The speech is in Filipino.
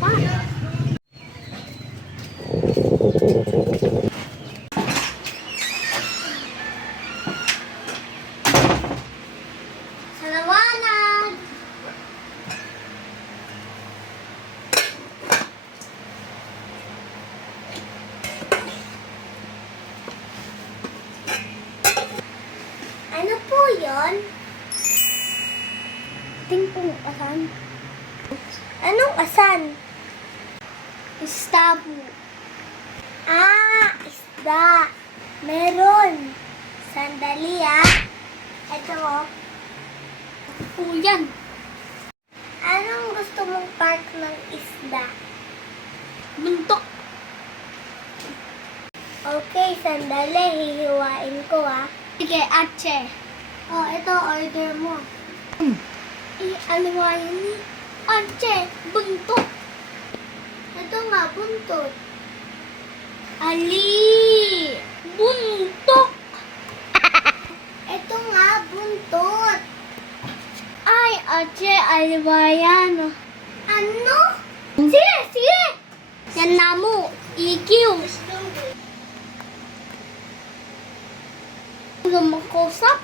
pa. Sa lawanag! Ano po yun? Tingpong asan? Anong asan? Isda po. Ah, isda. Meron. Sandali Ito po yan. Anong gusto mong part ng isda? Buntok. Okay, sandali. Hihiwain ko Sige, Ache. Ito, order mo. Ano nga yun ni? Ache, buntot. Ito nga, buntot. Ali! Buntok! Ito nga, buntot. Ay, Ache, ano ba yan? Ano? Sige! Yan na mo. EQ. Ano mo kusap?